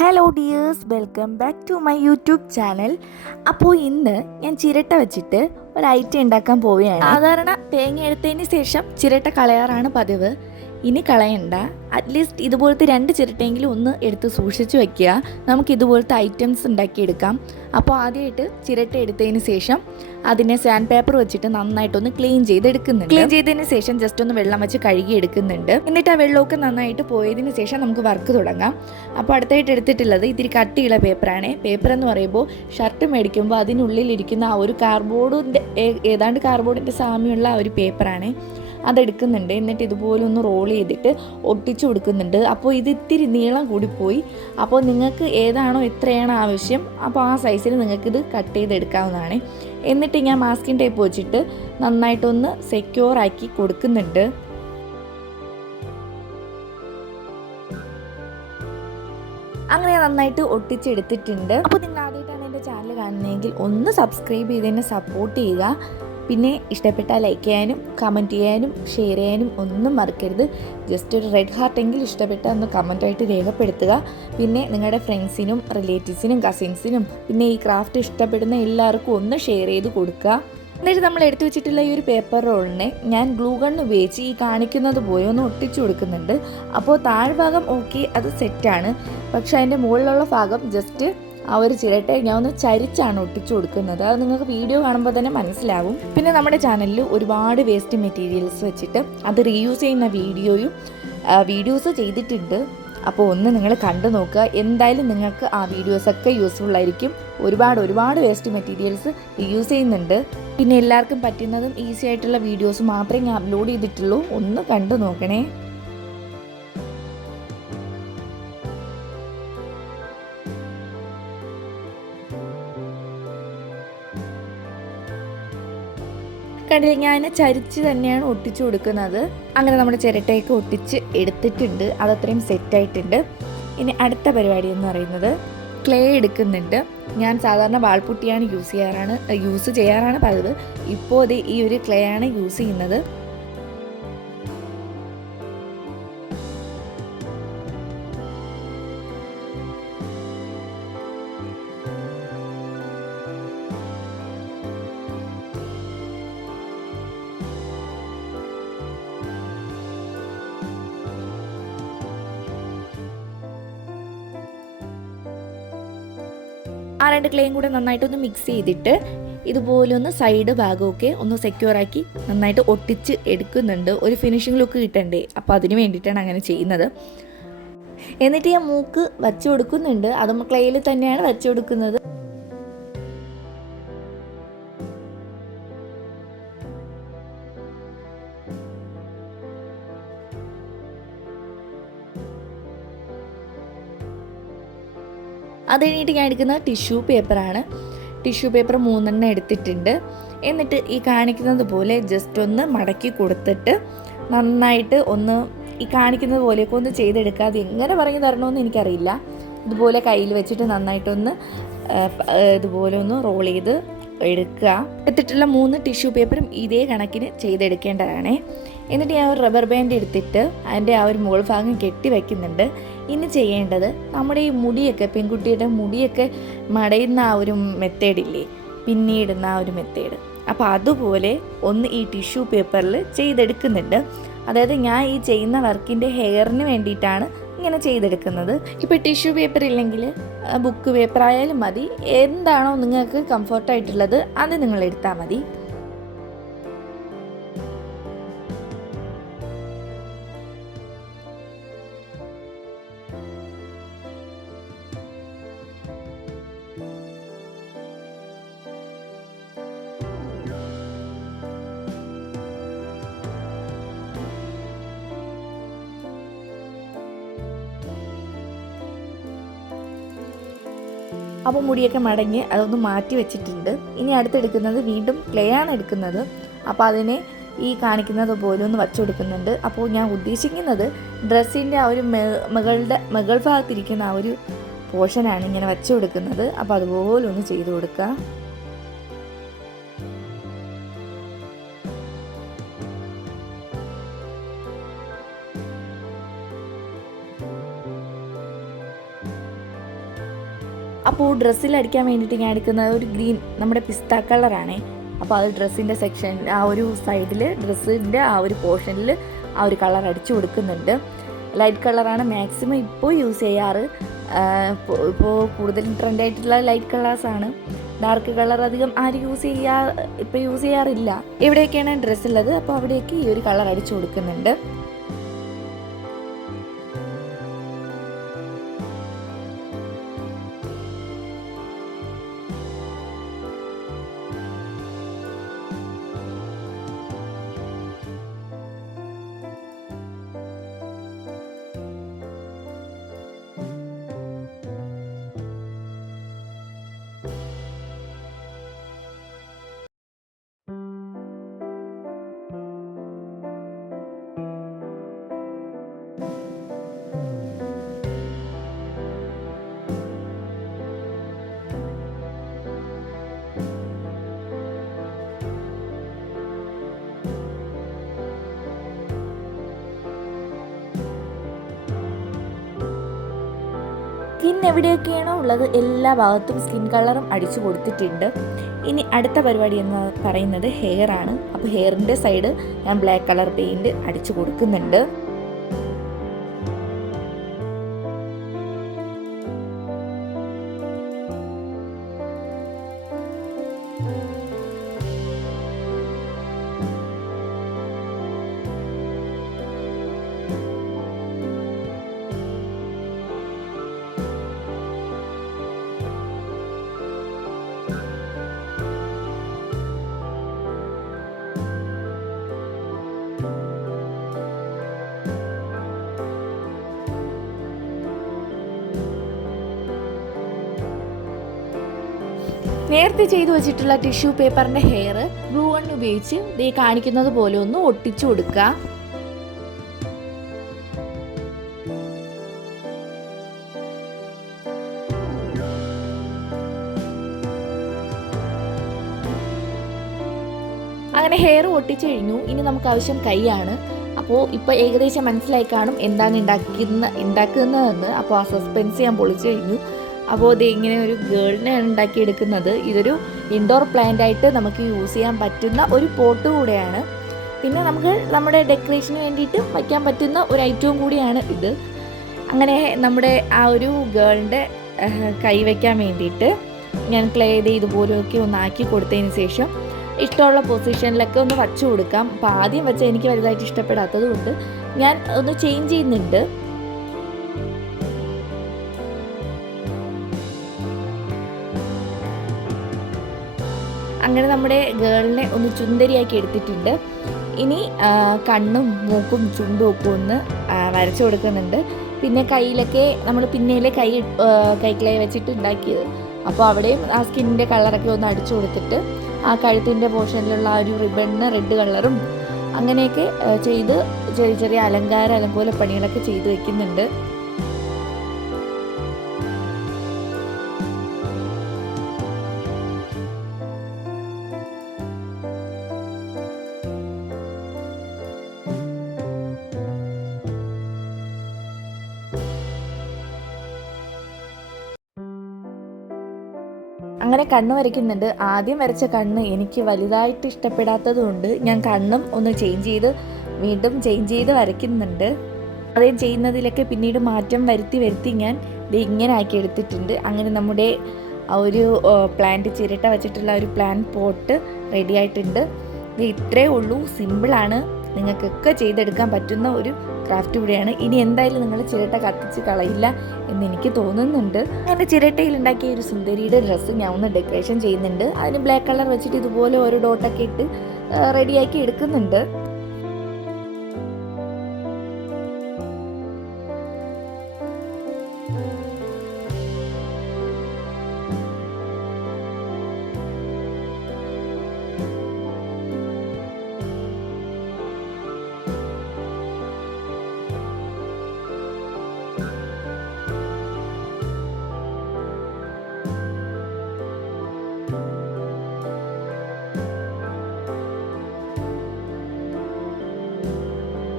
Hello dears, welcome back to my YouTube channel. അപ്പോൾ ഇന്ന് ഞാൻ ചിരട്ട വെച്ചിട്ട് ഒരു ഐറ്റം ഉണ്ടാക്കാൻ പോവുകയാണ്. സാധാരണ തേങ്ങ എടുത്തതിന് ശേഷം ചിരട്ട കളയാറാണ് പതിവ്. ഇനി കളയണ്ട, അറ്റ്ലീസ്റ്റ് ഇതുപോലത്തെ 2 ചിരട്ടയെങ്കിലും ഒന്ന് എടുത്ത് സൂക്ഷിച്ച് വെക്കുക. നമുക്ക് ഇതുപോലത്തെ ഐറ്റംസ് ഉണ്ടാക്കിയെടുക്കാം. അപ്പോൾ ആദ്യമായിട്ട് ചിരട്ട എടുത്തതിന് ശേഷം അതിനെ സാൻഡ് പേപ്പർ വെച്ചിട്ട് നന്നായിട്ടൊന്ന് ക്ലീൻ ചെയ്തെടുക്കുന്നുണ്ട്. ക്ലീൻ ചെയ്തതിന് ശേഷം ജസ്റ്റ് ഒന്ന് വെള്ളം വെച്ച് കഴുകി എടുക്കുന്നുണ്ട്. എന്നിട്ട് ആ വെള്ളമൊക്കെ നന്നായിട്ട് പോയതിന് ശേഷം നമുക്ക് വർക്ക് തുടങ്ങാം. അപ്പോൾ അടുത്തായിട്ട് എടുത്തിട്ടുള്ളത് ഇത്തിരി കട്ടിയുള്ള പേപ്പറാണ്. പേപ്പർ എന്ന് പറയുമ്പോൾ ഷർട്ട് മേടിക്കുമ്പോൾ അതിനുള്ളിലിരിക്കുന്ന ആ ഒരു കാർഡ്ബോർഡിൻ്റെ ഏതാണ്ട് കാർഡ്ബോർഡിൻ്റെ സാമ്യമുള്ള ആ ഒരു പേപ്പറാണ്. അതെടുക്കുന്നുണ്ട്. എന്നിട്ട് ഇതുപോലെ ഒന്ന് റോൾ ചെയ്തിട്ട് ഒട്ടിച്ചു കൊടുക്കുന്നുണ്ട്. അപ്പോൾ ഇത് ഇത്തിരി നീളം കൂടിപ്പോയി. അപ്പോൾ നിങ്ങൾക്ക് ഏതാണോ എത്രയാണോ ആവശ്യം അപ്പോൾ ആ സൈസിൽ നിങ്ങൾക്കിത് കട്ട് ചെയ്തെടുക്കാവുന്നതാണ്. എന്നിട്ട് ഞാൻ മാസ്കിൻ ടേപ്പ് വെച്ചിട്ട് നന്നായിട്ടൊന്ന് സെക്യൂർ ആക്കി കൊടുക്കുന്നുണ്ട്. അങ്ങനെ നന്നായിട്ട് ഒട്ടിച്ചെടുത്തിട്ടുണ്ട്. അപ്പോൾ നിങ്ങൾ ആദ്യമായിട്ടാണ് എൻ്റെ ചാനൽ കാണുന്നതെങ്കിൽ ഒന്ന് സബ്സ്ക്രൈബ് ചെയ്ത് എന്നെ സപ്പോർട്ട് ചെയ്യുക. പിന്നെ ഇഷ്ടപ്പെട്ടാൽ ലൈക്ക് ചെയ്യാനും കമൻറ്റ് ചെയ്യാനും ഷെയർ ചെയ്യാനും ഒന്നും മറക്കരുത്. ജസ്റ്റ് ഒരു റെഡ് ഹാർട്ടെങ്കിലും ഇഷ്ടപ്പെട്ടാൽ ഒന്ന് കമൻറ്റായിട്ട് രേഖപ്പെടുത്തുക. പിന്നെ നിങ്ങളുടെ ഫ്രണ്ട്സിനും റിലേറ്റീവ്സിനും കസിൻസിനും പിന്നെ ഈ ക്രാഫ്റ്റ് ഇഷ്ടപ്പെടുന്ന എല്ലാവർക്കും ഒന്ന് ഷെയർ ചെയ്ത് കൊടുക്കുക. എന്നിട്ട് നമ്മൾ എടുത്തു വെച്ചിട്ടുള്ള ഈ ഒരു പേപ്പർ റോളിനെ ഞാൻ ഗ്ലൂ ഗൺ ഉപയോഗിച്ച് ഈ കാണിക്കുന്നത് പോലെ ഒന്ന് ഒട്ടിച്ചു കൊടുക്കുന്നുണ്ട്. അപ്പോൾ താഴ്ഭാഗം ഓക്കെ, അത് സെറ്റാണ്. പക്ഷെ അതിൻ്റെ മുകളിലുള്ള ഭാഗം ജസ്റ്റ് ആ ഒരു ചിരട്ടെ ഞാൻ ഒന്ന് ചരിച്ചാണ് ഒട്ടിച്ചു കൊടുക്കുന്നത്. അത് നിങ്ങൾക്ക് വീഡിയോ കാണുമ്പോൾ തന്നെ മനസ്സിലാവും. പിന്നെ നമ്മുടെ ചാനലിൽ ഒരുപാട് വേസ്റ്റ് മെറ്റീരിയൽസ് വെച്ചിട്ട് അത് റീയൂസ് ചെയ്യുന്ന വീഡിയോസ് ചെയ്തിട്ടുണ്ട്. അപ്പോൾ ഒന്ന് നിങ്ങൾ കണ്ടു നോക്കുക. എന്തായാലും നിങ്ങൾക്ക് ആ വീഡിയോസൊക്കെ യൂസ്ഫുൾ ആയിരിക്കും. ഒരുപാട് വേസ്റ്റ് മെറ്റീരിയൽസ് റീയൂസ് ചെയ്യുന്നുണ്ട്. പിന്നെ എല്ലാവർക്കും പറ്റുന്നതും ഈസി ആയിട്ടുള്ള വീഡിയോസ് മാത്രമേ ഞാൻ അപ്ലോഡ് ചെയ്തിട്ടുള്ളൂ. ഒന്ന് കണ്ടു നോക്കണേ. കണ്ടില്ല, ഞാൻ ചരിച്ച് തന്നെയാണ് ഒട്ടിച്ചു കൊടുക്കുന്നത്. അങ്ങനെ നമ്മുടെ ചിരട്ടയൊക്കെ ഒട്ടിച്ച് എടുത്തിട്ടുണ്ട്. അതത്രയും സെറ്റായിട്ടുണ്ട്. ഇനി അടുത്ത പരിപാടി എന്ന് പറയുന്നത് ക്ലേ എടുക്കുന്നുണ്ട്. ഞാൻ സാധാരണ വാൾപുട്ടിയാണ് യൂസ് ചെയ്യാറാണ് പതിവ്. ഇപ്പോൾ ഇത് ഈ ഒരു ക്ലേ ആണ് യൂസ് ചെയ്യുന്നത്. ആ 2 ക്ലേയും കൂടെ നന്നായിട്ടൊന്ന് മിക്സ് ചെയ്തിട്ട് ഇതുപോലെ ഒന്ന് സൈഡ് ഭാഗമൊക്കെ ഒന്ന് സെക്യൂറാക്കി നന്നായിട്ട് ഒട്ടിച്ച് എടുക്കുന്നുണ്ട്. ഒരു ഫിനിഷിംഗ് ലുക്ക് കിട്ടണ്ടേ, അപ്പോൾ അതിന് വേണ്ടിയിട്ടാണ് അങ്ങനെ ചെയ്യുന്നത്. എന്നിട്ട് ഞാൻ മൂക്ക് വച്ചു കൊടുക്കുന്നുണ്ട്. അതും ക്ലേയിൽ തന്നെയാണ് വച്ചു കൊടുക്കുന്നത്. അത് കഴിഞ്ഞിട്ട് ഞാൻ എടുക്കുന്നത് ടിഷ്യൂ പേപ്പറാണ്. ടിഷ്യൂ പേപ്പർ 3 എടുത്തിട്ടുണ്ട്. എന്നിട്ട് ഈ കാണിക്കുന്നത് പോലെ ജസ്റ്റ് ഒന്ന് മടക്കി കൊടുത്തിട്ട് നന്നായിട്ട് ഒന്ന് ഈ കാണിക്കുന്നത് പോലെയൊക്കെ ഒന്ന് ചെയ്തെടുക്കുക. അത് എങ്ങനെ പറഞ്ഞു തരണമെന്ന് എനിക്കറിയില്ല. ഇതുപോലെ കയ്യിൽ വെച്ചിട്ട് നന്നായിട്ടൊന്ന് ഇതുപോലെ ഒന്ന് റോൾ ചെയ്ത് എടുക്കുക. എടുത്തിട്ടുള്ള 3 ടിഷ്യൂ പേപ്പറും ഇതേ കണക്കിന് ചെയ്തെടുക്കേണ്ടതാണ്. എന്നിട്ട് ഞാൻ ഒരു റബ്ബർ ബാൻഡ് എടുത്തിട്ട് അതിൻ്റെ ആ ഒരു മുകൾ ഭാഗം കെട്ടി വയ്ക്കുന്നുണ്ട്. ഇനി ചെയ്യേണ്ടത് നമ്മുടെ ഈ മുടിയൊക്കെ, പെൺകുട്ടിയുടെ മുടിയൊക്കെ മടയുന്ന ആ ഒരു മെത്തേഡില്ലേ, പിന്നീടുന്ന ആ ഒരു മെത്തേഡ്, അപ്പോൾ അതുപോലെ ഒന്ന് ഈ ടിഷ്യൂ പേപ്പറിൽ ചെയ്തെടുക്കുന്നുണ്ട്. അതായത് ഞാൻ ഈ ചെയ്യുന്ന വർക്കിൻ്റെ ഹെയറിന് വേണ്ടിയിട്ടാണ് ഇങ്ങനെ ചെയ്തെടുക്കുന്നത്. ഇപ്പോൾ ടിഷ്യൂ പേപ്പർ ഇല്ലെങ്കിൽ ബുക്ക് പേപ്പർ ആയാലും മതി. എന്താണോ നിങ്ങൾക്ക് കംഫർട്ടായിട്ടുള്ളത് അത് നിങ്ങൾ എടുത്താൽ മതി. അപ്പോൾ മുടിയൊക്കെ മടങ്ങി അതൊന്ന് മാറ്റി വെച്ചിട്ടുണ്ട്. ഇനി അടുത്തെടുക്കുന്നത് വീണ്ടും ക്ലേ ആണ് എടുക്കുന്നത്. അപ്പോൾ അതിനെ ഈ കാണിക്കുന്നത് പോലെ ഒന്ന് വച്ചു കൊടുക്കുന്നുണ്ട്. അപ്പോൾ ഞാൻ ഉദ്ദേശിക്കുന്നത് ഡ്രസ്സിൻ്റെ ആ ഒരു മുകൾ ഭാഗത്തിരിക്കുന്ന ആ ഒരു പോർഷനാണ് ഇങ്ങനെ വച്ചു കൊടുക്കുന്നത്. അപ്പോൾ അതുപോലെ ഒന്ന് ചെയ്ത് കൊടുക്കുക. അപ്പോൾ ഡ്രസ്സിൽ അടിക്കാൻ വേണ്ടിയിട്ട് ഞാൻ എടുക്കുന്നത് ഒരു ഗ്രീൻ നമ്മുടെ പിസ്ത കളറാണേ. അപ്പോൾ അത് ഡ്രസ്സിൻ്റെ സെക്ഷൻ ആ ഒരു സൈഡിൽ ഡ്രസ്സിൻ്റെ ആ ഒരു പോർഷനിൽ ആ ഒരു കളർ അടിച്ചു കൊടുക്കുന്നുണ്ട്. ലൈറ്റ് കളറാണ് മാക്സിമം ഇപ്പോൾ യൂസ് ചെയ്യാറ്. ഇപ്പോൾ കൂടുതലും ട്രെൻഡായിട്ടുള്ള ലൈറ്റ് കളേഴ്സാണ്. ഡാർക്ക് കളർ അധികം ആരും ഇപ്പോൾ യൂസ് ചെയ്യാറില്ല. എവിടെയൊക്കെയാണ് ഡ്രസ്സ് ഉള്ളത് അപ്പോൾ അവിടെയൊക്കെ ഈ ഒരു കളർ അടിച്ചു കൊടുക്കുന്നുണ്ട്. സ്കിൻ എവിടെയൊക്കെയാണോ ഉള്ളത് എല്ലാ ഭാഗത്തും സ്കിൻ കളറും അടിച്ചു കൊടുത്തിട്ടുണ്ട്. ഇനി അടുത്ത പരിപാടി എന്ന് പറയുന്നത് ഹെയർ ആണ്. അപ്പോൾ ഹെയറിൻ്റെ സൈഡ് ഞാൻ ബ്ലാക്ക് കളർ പെയിൻറ് അടിച്ചു കൊടുക്കുന്നുണ്ട്. നേരത്തെ ചെയ്തു വെച്ചിട്ടുള്ള ടിഷ്യൂ പേപ്പറിൻ്റെ ഹെയർ ഗ്ലൂ ഗൺ ഉപയോഗിച്ച് ദേ കാണിക്കുന്നത് പോലെ ഒന്ന് ഒട്ടിച്ചു കൊടുക്കുക. അങ്ങനെ ഹെയർ ഒട്ടിച്ചു കഴിഞ്ഞു. ഇനി നമുക്ക് ആവശ്യം കൈയാണ്. അപ്പോൾ ഇപ്പോൾ ഏകദേശം മനസ്സിലായി കാണും എന്താണ് ഉണ്ടാക്കുന്നതെന്ന്. അപ്പോൾ ആ സസ്പെൻസ് ഞാൻ പൊളിച്ചു കഴിഞ്ഞു. അപ്പോൾ ഇത് ഇങ്ങനെ ഒരു ഗേളിനെ ഉണ്ടാക്കിയെടുക്കുന്നത്. ഇതൊരു ഇൻഡോർ പ്ലാന്റ് ആയിട്ട് നമുക്ക് യൂസ് ചെയ്യാൻ പറ്റുന്ന ഒരു പോട്ട് കൂടെയാണ്. പിന്നെ നമുക്ക് നമ്മുടെ ഡെക്കറേഷന് വേണ്ടിയിട്ട് വയ്ക്കാൻ പറ്റുന്ന ഒരു ഐറ്റവും കൂടിയാണ് ഇത്. അങ്ങനെ നമ്മുടെ ആ ഒരു ഗേളിൻ്റെ കൈ വയ്ക്കാൻ വേണ്ടിയിട്ട് ഞാൻ ക്ലേ ഇതുപോലെയൊക്കെ ഒന്ന് ആക്കി കൊടുത്തതിന് ശേഷം ഇഷ്ടമുള്ള പൊസിഷനിലൊക്കെ ഒന്ന് വച്ചു കൊടുക്കാം. അപ്പോൾ ആദ്യം വെച്ചാൽ എനിക്ക് വലുതായിട്ട് ഇഷ്ടപ്പെടാത്തത് കൊണ്ട് ഞാൻ ഒന്ന് ചേഞ്ച് ചെയ്യുന്നുണ്ട്. അങ്ങനെ നമ്മുടെ ഗേളിനെ ഒന്ന് ചുന്ദരിയാക്കി എടുത്തിട്ടുണ്ട്. ഇനി കണ്ണും മൂക്കും ചുണ്ടും ഒക്കെ ഒന്ന് വരച്ചു കൊടുക്കുന്നുണ്ട്. പിന്നെ കയ്യിലൊക്കെ നമ്മൾ പിന്നയിലെ കൈ ക്ലേ വെച്ചിട്ട് ഉണ്ടാക്കിയത്. അപ്പോൾ അവിടെയും ആ സ്കിന്നിൻ്റെ കളറൊക്കെ ഒന്ന് അടിച്ചു കൊടുത്തിട്ട് ആ കഴുത്തിൻ്റെ പോർഷനിലുള്ള ആ ഒരു റിബണിന് റെഡ് കളറും അങ്ങനെയൊക്കെ ചെയ്ത് ചെറിയ ചെറിയ അലങ്കോല പണികളൊക്കെ ചെയ്ത് വെക്കുന്നുണ്ട്. അങ്ങനെ കണ്ണ് വരയ്ക്കുന്നുണ്ട്. ആദ്യം വരച്ച കണ്ണ് എനിക്ക് വലുതായിട്ട് ഇഷ്ടപ്പെടാത്തതുകൊണ്ട് ഞാൻ കണ്ണും ഒന്ന് വീണ്ടും ചേഞ്ച് ചെയ്ത് വരയ്ക്കുന്നുണ്ട്. ആദ്യം ചെയ്യുന്നതിലൊക്കെ പിന്നീട് മാറ്റം വരുത്തി ഞാൻ ഇത് ഇങ്ങനെ ആക്കി എടുത്തിട്ടുണ്ട്. അങ്ങനെ നമ്മുടെ ആ ഒരു പ്ലാന്റ് ചിരട്ട വെച്ചിട്ടുള്ള ഒരു പ്ലാന്റ് പോട്ട് റെഡി ആയിട്ടുണ്ട്. ഇത് ഇത്രയേ ഉള്ളൂ, സിമ്പിളാണ്, നിങ്ങൾക്കൊക്കെ ചെയ്തെടുക്കാൻ പറ്റുന്ന ഒരു ക്രാഫ്റ്റ് കൂടിയാണ്. ഇനി എന്തായാലും നിങ്ങൾ ചിരട്ട കത്തിച്ച് കളയില്ല എന്ന് എനിക്ക് തോന്നുന്നുണ്ട്. അങ്ങനെ ചിരട്ടയിൽ ഉണ്ടാക്കിയ ഒരു സുന്ദരിയുടെ ഡ്രസ്സ് ഞാൻ ഒന്ന് ഡെക്കറേഷൻ ചെയ്യുന്നുണ്ട്. അതിന് ബ്ലാക്ക് കളർ വെച്ചിട്ട് ഇതുപോലെ ഒരു ഡോട്ടൊക്കെ ഇട്ട് റെഡിയാക്കി എടുക്കുന്നുണ്ട്.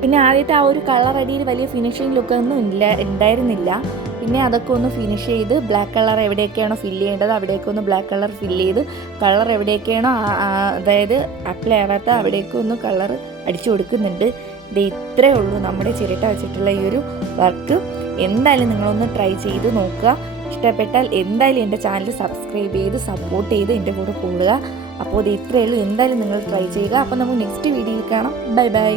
പിന്നെ ആദ്യത്തെ ആ ഒരു കളർ അടിയിൽ വലിയ ഫിനിഷിങ് ലുക്കൊന്നും ഉണ്ടായിരുന്നില്ല. പിന്നെ അതൊക്കെ ഒന്ന് ഫിനിഷ് ചെയ്ത് ബ്ലാക്ക് കളർ എവിടെയൊക്കെയാണോ ഫില്ല് ചെയ്യേണ്ടത് അവിടെയൊക്കെ ഒന്ന് ബ്ലാക്ക് കളർ ഫില്ല് ചെയ്ത് കളർ എവിടെയൊക്കെയാണോ അതായത് അപ്ലൈ ആവാത്ത അവിടേക്ക് ഒന്ന് കളർ അടിച്ചു കൊടുക്കുന്നുണ്ട്. ഇത് ഇത്രയേ ഉള്ളൂ നമ്മുടെ ചിരട്ട വെച്ചിട്ടുള്ള ഈ ഒരു വർക്ക്. എന്തായാലും നിങ്ങളൊന്ന് ട്രൈ ചെയ്ത് നോക്കുക. ഇഷ്ടപ്പെട്ടാൽ എന്തായാലും എൻ്റെ ചാനൽ സബ്സ്ക്രൈബ് ചെയ്ത് സപ്പോർട്ട് ചെയ്ത് എൻ്റെ കൂടെ കൂടുക. അപ്പോൾ ഇത് ഇത്രയേ ഉള്ളൂ. എന്തായാലും നിങ്ങൾ ട്രൈ ചെയ്യുക. അപ്പോൾ നമുക്ക് നെക്സ്റ്റ് വീഡിയോയിൽ കാണാം. Bye bye.